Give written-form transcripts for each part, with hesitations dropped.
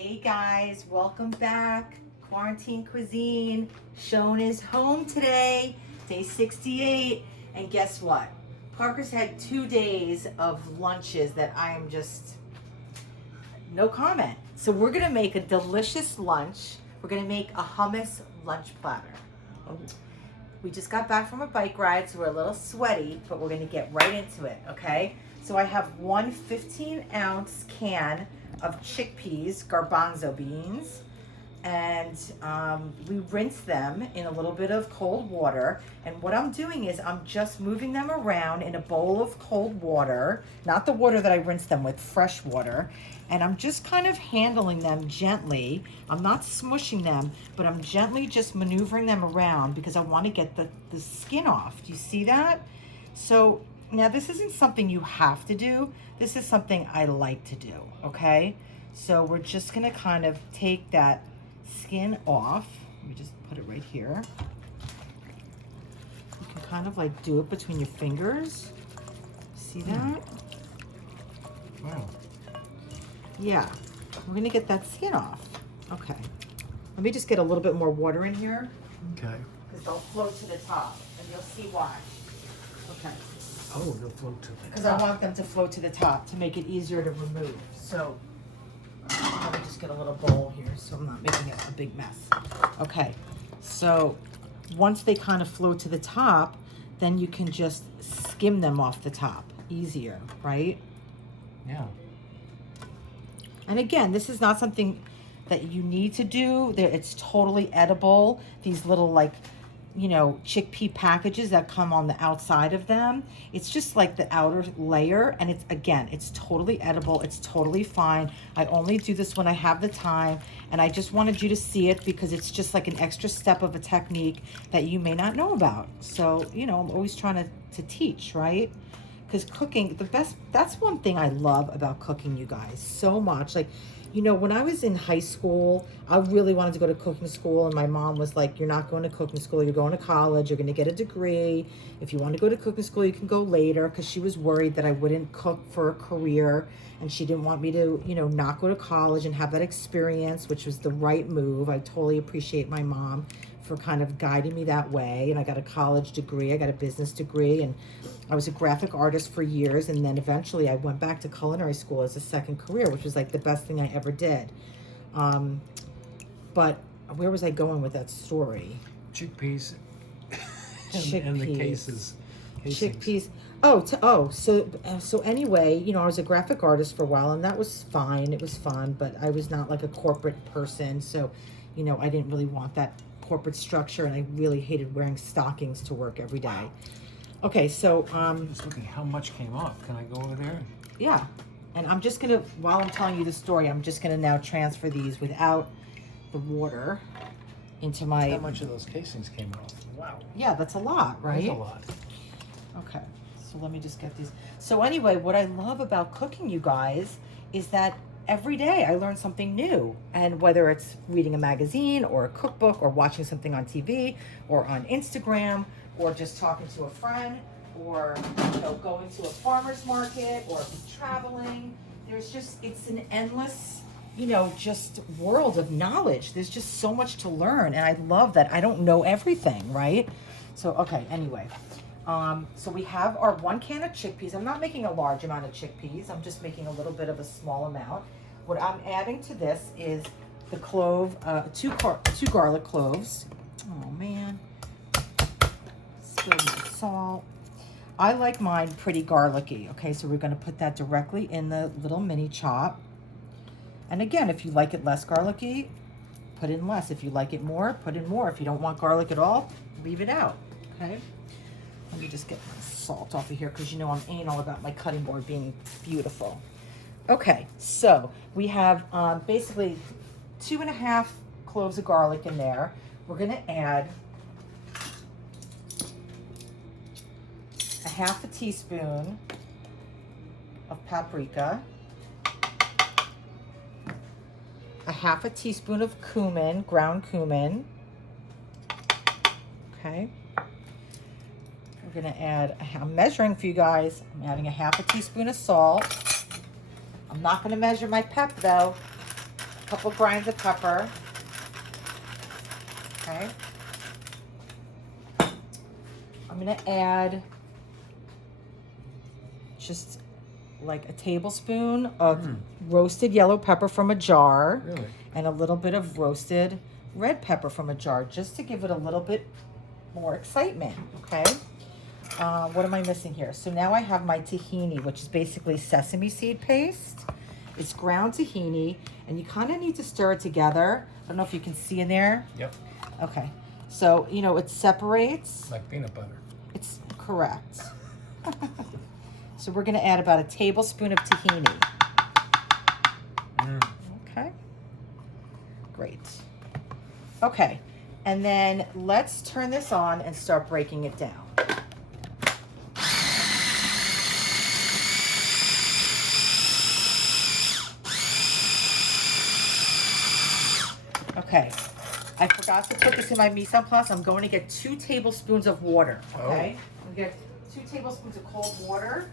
Hey guys, welcome back. Quarantine Cuisine. Schoen is home today, day 68. And guess what? Parker's had 2 days of lunches that I am just, no comment. So we're gonna make a delicious lunch. We're gonna make a hummus lunch platter. We just got back from a bike ride, so we're a little sweaty, but we're gonna get right into it, okay? So I have one 15-ounce can of chickpeas, garbanzo beans, and we rinse them in a little bit of cold water. And what I'm doing is I'm just moving them around in a bowl of cold water, not the water that I rinsed them with, fresh water. And I'm just kind of handling them gently. I'm not smushing them, but I'm gently just maneuvering them around because I want to get the skin off. Do you see that? So now this isn't something you have to do. This is something I like to do, okay? So we're just gonna kind of take that skin off. Let me just put it right here. You can kind of like do it between your fingers. See that? Wow. Yeah, we're gonna get that skin off. Okay. Let me just get a little bit more water in here. Okay. Because they'll float to the top, and you'll see why. Okay. Oh, they'll float to the Because I want them to float to the top to make it easier to remove. So let me just get a little bowl here so I'm not making it a big mess. Okay, so once they kind of float to the top, then you can just skim them off the top easier, right? Yeah. And again, this is not something that you need to do. It's totally edible. These little like, you know, chickpea packages that come on the outside of them. It's just like the outer layer, and it's totally edible. It's totally fine. I only do this when I have the time, and I just wanted you to see it because it's just like an extra step of a technique that you may not know about. So, you know, I'm always trying to teach, right? Because cooking, that's one thing I love about cooking, you guys, so much. Like, you know, when I was in high school, I really wanted to go to cooking school, and my mom was like, you're not going to cooking school, you're going to college, you're going to get a degree. If you want to go to cooking school, you can go later, because she was worried that I wouldn't cook for a career, and she didn't want me to, you know, not go to college and have that experience, which was the right move. I totally appreciate my mom for kind of guiding me that way. And I got a college degree, I got a business degree, and I was a graphic artist for years, and then eventually I went back to culinary school as a second career, which was like the best thing I ever did. But where was I going with that story? Chickpeas. Chickpeas. And the cases. Chickpeas. So anyway, you know, I was a graphic artist for a while, and that was fine. It was fun, but I was not like a corporate person. So, you know, I didn't really want that corporate structure, and I really hated wearing stockings to work every day. Okay, so Just looking how much came off. Can I go over there? yeah, and I'm just gonna, while I'm telling you the story, I'm just gonna now transfer these without the water into my. How much of those casings came off? Wow. Yeah, that's a lot, right? That's a lot. Okay, so let me just get these. So anyway, what I love about cooking, you guys, is that every day I learn something new. And whether it's reading a magazine or a cookbook or watching something on TV or on Instagram or just talking to a friend or, you know, going to a farmer's market or traveling, there's just, it's an endless, you know, just world of knowledge. There's just so much to learn. And I love that I don't know everything, right? So, okay, anyway. So we have our 1 can of chickpeas. I'm not making a large amount of chickpeas. I'm just making a little bit of a small amount. What I'm adding to this is the clove, two garlic cloves. Oh man, spilled my salt. I like mine pretty garlicky. Okay, so we're gonna put that directly in the little mini chop. And again, if you like it less garlicky, put in less. If you like it more, put in more. If you don't want garlic at all, leave it out, okay? Let me just get my salt off of here because you know I'm anal about my cutting board being beautiful. Okay, so we have basically 2.5 cloves of garlic in there. We're gonna add a 1/2 teaspoon of paprika, a 1/2 teaspoon of cumin, ground cumin. Okay. We're gonna add, I'm measuring for you guys, I'm adding a 1/2 teaspoon of salt. I'm not gonna measure my pep though. couple grinds of pepper. Okay. I'm going to add just like a tablespoon of roasted yellow pepper from a jar. Really? And a little bit of roasted red pepper from a jar, just to give it a little bit more excitement, okay? What am I missing here? So now I have my tahini, which is basically sesame seed paste. It's ground tahini, and you kind of need to stir it together. I don't know if you can see in there. Yep. Okay. So, you know, it separates. Like peanut butter. It's correct. So we're going to add about a tablespoon of tahini. Okay. Great. Okay. And then let's turn this on and start breaking it down. Okay. I forgot to put this in my mise en place. I'm going to get 2 tablespoons of water. Okay. I'm going to get 2 tablespoons of cold water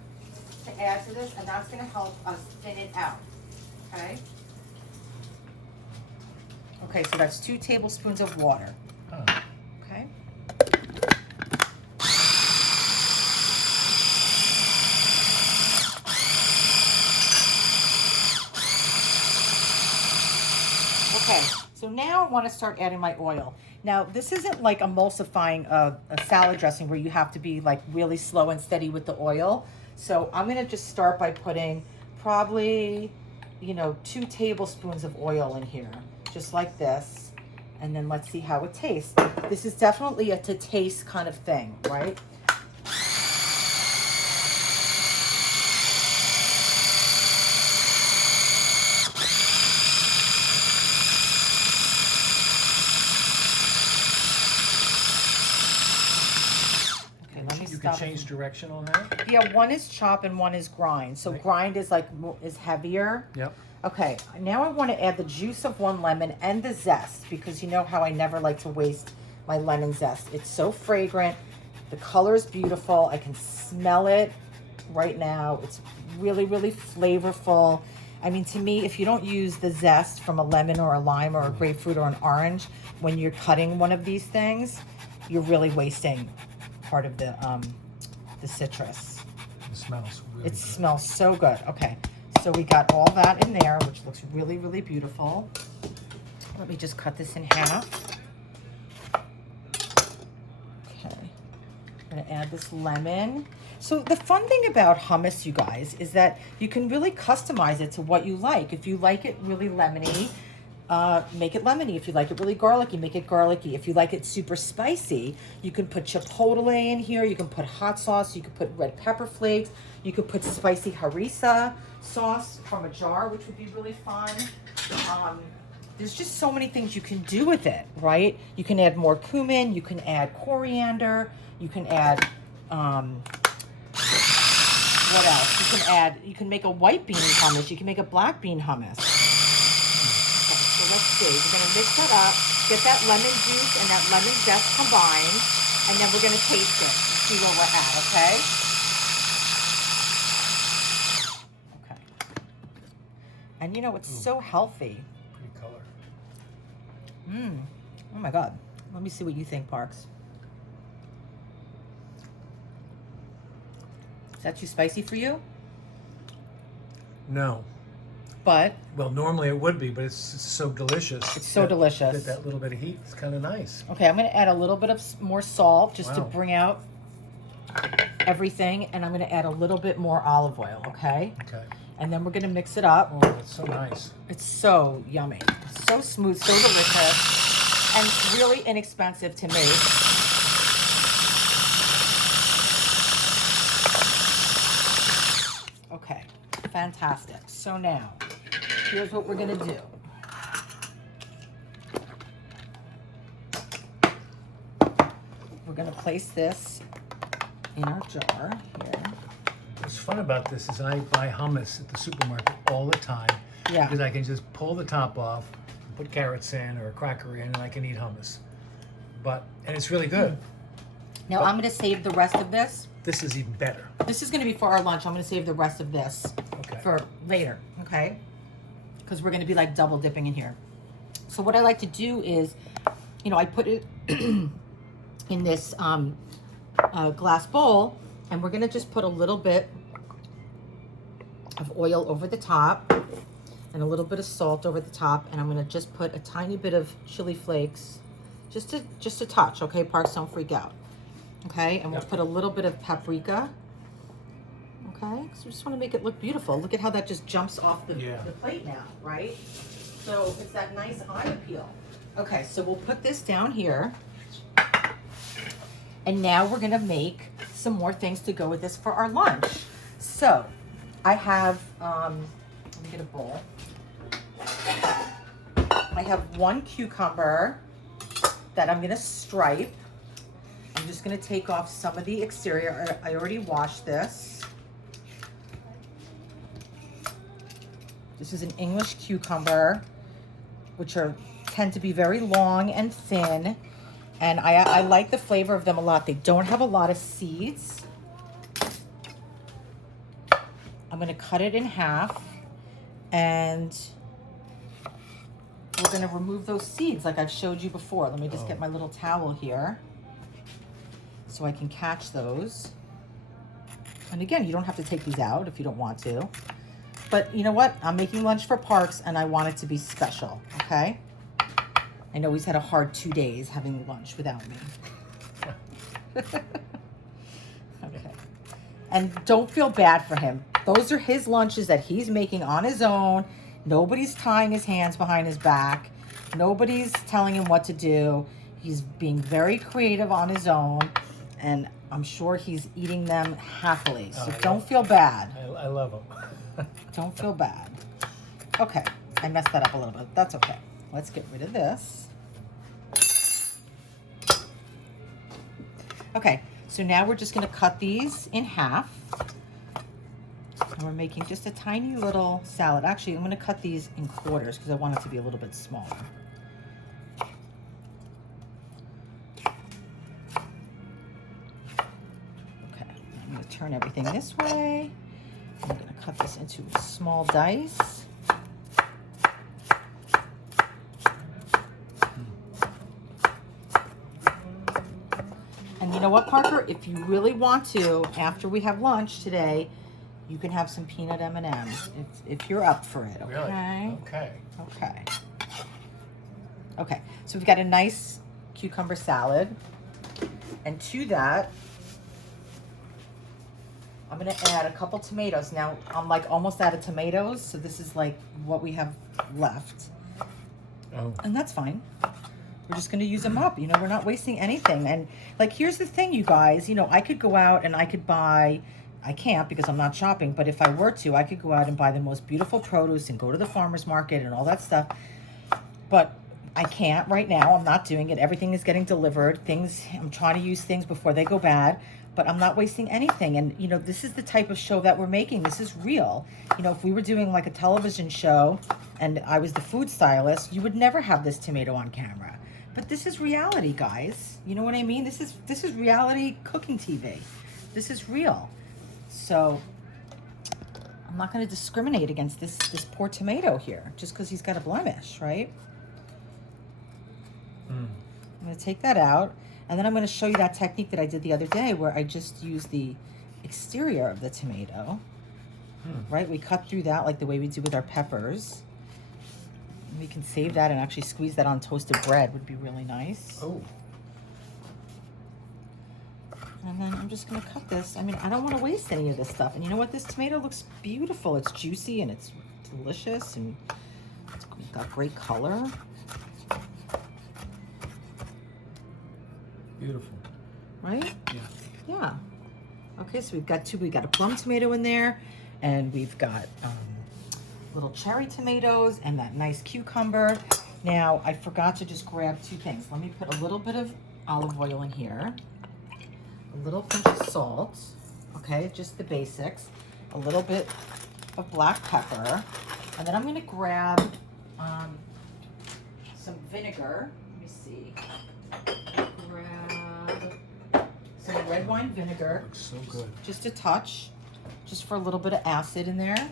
to add to this, and that's going to help us thin it out. Okay. Okay, so that's 2 tablespoons of water. Okay. Okay, so now I want to start adding my oil. Now, this isn't like emulsifying a salad dressing where you have to be like really slow and steady with the oil. So I'm going to just start by putting probably, 2 tablespoons of oil in here, just like this. And then let's see how it tastes. This is definitely a to taste kind of thing, right? You can change direction on that? Yeah, one is chop and one is grind. So grind is like is heavier. Yep. Okay, now I want to add the juice of 1 lemon and the zest, because you know how I never like to waste my lemon zest. It's so fragrant. The color is beautiful. I can smell it right now. It's really, really flavorful. I mean, to me, if you don't use the zest from a lemon or a lime or a grapefruit or an orange when you're cutting one of these things, you're really wasting part of the citrus. It smells really good. It smells so good. Okay, so we got all that in there, which looks really, really beautiful. Let me just cut this in half. Okay, I'm gonna add this lemon. So the fun thing about hummus, you guys, is that you can really customize it to what you like. If you like it really lemony, make it lemony. If you like it really garlicky, make it garlicky. If you like it super spicy, you can put chipotle in here. You can put hot sauce. You can put red pepper flakes. You could put spicy harissa sauce from a jar, which would be really fun. There's just so many things you can do with it, right? You can add more cumin. You can add coriander. You can add, what else? You can make a white bean hummus. You can make a black bean hummus. Let's see, we're going to mix it up, get that lemon juice and that lemon zest combined, and then we're going to taste it and see where we're at, okay? Okay. And it's so healthy. Pretty color. Oh my God. Let me see what you think, Parks. Is that too spicy for you? No. But well, normally it would be, but it's so delicious. It's so delicious. With that little bit of heat, it's kind of nice. Okay, I'm going to add a little bit of more salt just to bring out everything, and I'm going to add a little bit more olive oil, okay? Okay. And then we're going to mix it up. Oh, it's so nice. It's so yummy. It's so smooth, so delicious, and really inexpensive to make. Okay, fantastic. So now, here's what we're gonna do. We're gonna place this in our jar here. What's fun about this is I buy hummus at the supermarket all the time. Yeah. Because I can just pull the top off, put carrots in or a cracker in, and I can eat hummus. And it's really good. Now I'm gonna save the rest of this. This is even better. This is gonna be for our lunch. I'm gonna save the rest of this for later, okay? because we're going to be like double dipping in here. So what I like to do is, you know, I put it in this glass bowl, and we're going to just put a little bit of oil over the top and a little bit of salt over the top, and I'm going to just put a tiny bit of chili flakes, just a touch, okay? Parks, don't freak out. Okay, and we'll put a little bit of paprika. Okay, because we just want to make it look beautiful. Look at how that just jumps off the plate now, right? So it's that nice eye appeal. Okay, so we'll put this down here. And now we're gonna make some more things to go with this for our lunch. So I have, let me get a bowl. I have 1 cucumber that I'm gonna stripe. I'm just gonna take off some of the exterior. I already washed this. This is an English cucumber, which tend to be very long and thin. And I like the flavor of them a lot. They don't have a lot of seeds. I'm gonna cut it in half, and we're gonna remove those seeds like I've showed you before. Let me just get my little towel here so I can catch those. And again, you don't have to take these out if you don't want to. But you know what? I'm making lunch for Parks, and I want it to be special, okay? I know he's had a hard 2 days having lunch without me. Okay. And don't feel bad for him. Those are his lunches that he's making on his own. Nobody's tying his hands behind his back. Nobody's telling him what to do. He's being very creative on his own, and I'm sure he's eating them happily. So don't feel bad. I love them. Don't feel bad. Okay, I messed that up a little bit. That's okay. Let's get rid of this. Okay, so now we're just gonna cut these in half. And we're making just a tiny little salad. Actually, I'm gonna cut these in quarters because I want it to be a little bit smaller. Okay, I'm gonna turn everything this way. I'm gonna cut this into small dice. And you know what, Parker? If you really want to, after we have lunch today, you can have some peanut M&Ms if you're up for it, okay? Really? Okay. Okay. Okay, so we've got a nice cucumber salad. And to that, I'm gonna add a couple tomatoes. Now, I'm like almost out of tomatoes, so this is like what we have left. Oh. And that's fine. We're just gonna use them up. You know, we're not wasting anything. And like, here's the thing, you guys, you know, I could go out and I could buy, I can't because I'm not shopping, but if I were to, I could go out and buy the most beautiful produce and go to the farmer's market and all that stuff. But I can't right now. I'm not doing it. Everything is getting delivered. I'm trying to use things before they go bad, but I'm not wasting anything. And, you know, this is the type of show that we're making. This is real. You know, if we were doing like a television show and I was the food stylist, you would never have this tomato on camera. But this is reality, guys. You know what I mean? This is reality cooking TV. This is real. So I'm not going to discriminate against this poor tomato here just because he's got a blemish, right? I'm going to take that out, and then I'm going to show you that technique that I did the other day where I just used the exterior of the tomato, right? We cut through that like the way we do with our peppers. And we can save that and actually squeeze that on toasted bread would be really nice. Oh. And then I'm just going to cut this. I mean, I don't want to waste any of this stuff. And you know what? This tomato looks beautiful. It's juicy and it's delicious and it's got great color. Beautiful. Right? Yeah. Yeah. Okay, so we got a plum tomato in there, and we've got little cherry tomatoes and that nice cucumber. Now, I forgot to just grab 2 things. Let me put a little bit of olive oil in here, a little pinch of salt, okay, just the basics, a little bit of black pepper, and then I'm gonna grab some vinegar. Let me see. Some red wine vinegar. Looks so good. Just a touch, just for a little bit of acid in there.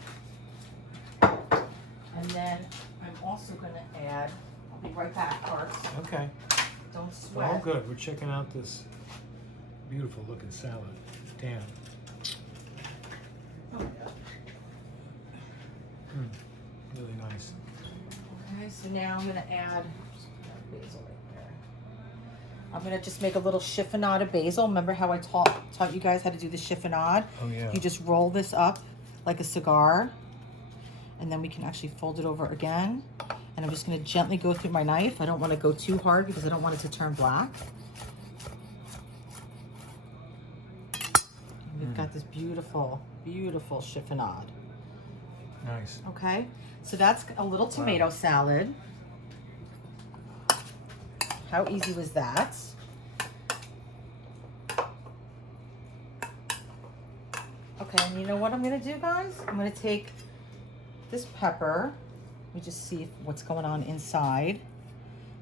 And then I'm also going to add, I'll be right back, Parks. Okay. Don't Well, sweat. good. We're checking out this beautiful looking salad. Damn. Oh, yeah. Really nice. Okay, so now I'm going to add basil right there. I'm going to just make a little chiffonade of basil. Remember how I taught you guys how to do the chiffonade? Oh, yeah. You just roll this up like a cigar, and then we can actually fold it over again. And I'm just going to gently go through my knife. I don't want to go too hard because I don't want it to turn black. And we've got this beautiful, beautiful chiffonade. Nice. Okay, so that's a little tomato salad. How easy was that? Okay, and you know what I'm gonna do, guys? I'm gonna take this pepper. Let me just see what's going on inside.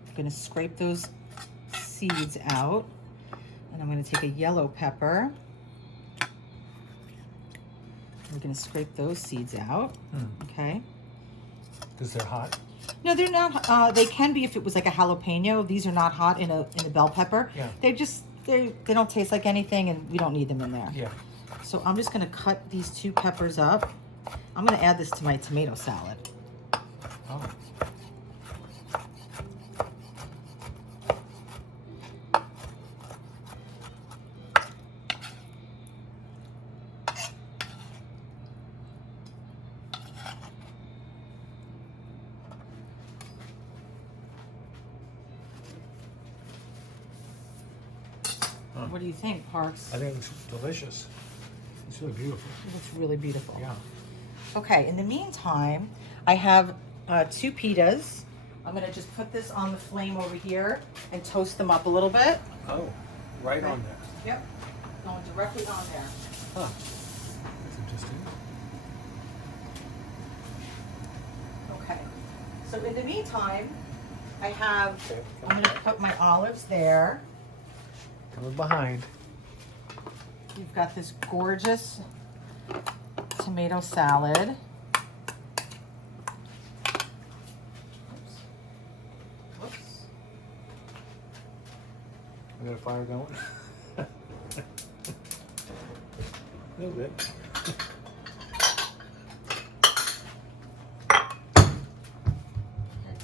I'm gonna scrape those seeds out. And I'm gonna take a yellow pepper. We're gonna scrape those seeds out, okay? Because they're hot? No, they're not. They can be if it was like a jalapeno. These are not hot in a bell pepper. Yeah. They don't taste like anything, and we don't need them in there. Yeah. So I'm just gonna cut these 2 peppers up. I'm gonna add this to my tomato salad. Oh. What do you think, Parks? I think it looks delicious. It's really beautiful. It looks really beautiful. Yeah. Okay, in the meantime, I have 2 pitas. I'm gonna just put this on the flame over here and toast them up a little bit. Oh, right Okay. on there. Yep, going directly on there. Huh. That's interesting. Okay, so in the meantime, I have, Okay. I'm gonna put my olives there. Coming behind. You've got this gorgeous tomato salad. Whoops. We got a fire going. A little bit. Okay,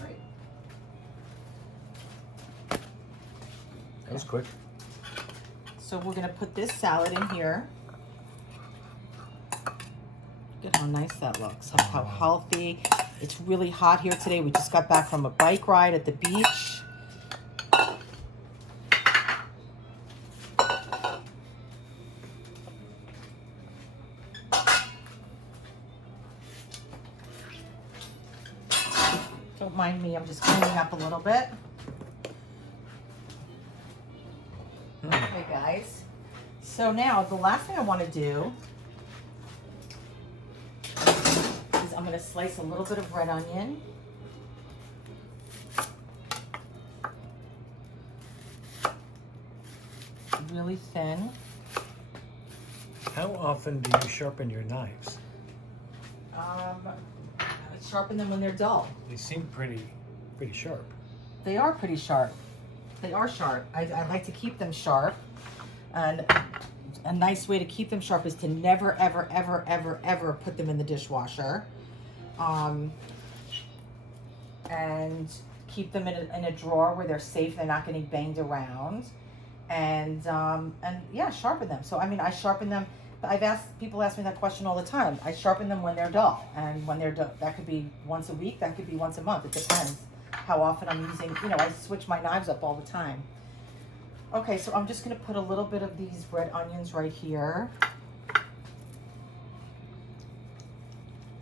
great. That was quick. So we're gonna put this salad in here. Look at how nice that looks, how healthy. It's really hot here today. We just got back from a bike ride at the beach. Don't mind me, I'm just cleaning up a little bit. Okay, guys. So now the last thing I want to do is I'm going to slice a little bit of red onion. Really thin. How often do you sharpen your knives? Sharpen them when they're dull. They seem pretty sharp. They are pretty sharp. They are sharp. I like to keep them sharp. And a nice way to keep them sharp is to never, ever, ever, ever, ever put them in the dishwasher. And keep them in a drawer where they're safe. They're not getting banged around. And yeah, sharpen them. So, I mean, I sharpen them. People ask me that question all the time. I sharpen them when they're dull. And when they're dull, that could be once a week. That could be once a month. It depends how often I'm using, I switch my knives up all the time. Okay, so I'm just gonna put a little bit of these red onions right here.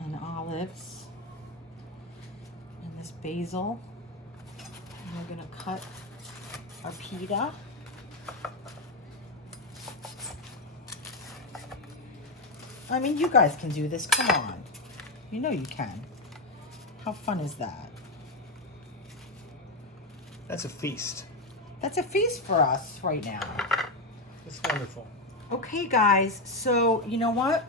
And olives. And this basil. And we're gonna cut our pita. I mean, you guys can do this, come on. You know you can. How fun is that? That's a feast. That's a feast for us right now. That's wonderful. Okay, guys, so you know what?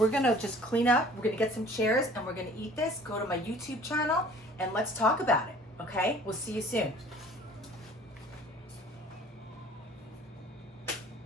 we're gonna just clean up. We're gonna get some chairs and we're gonna eat this. Go to my YouTube channel and let's talk about it. Okay? We'll see you soon.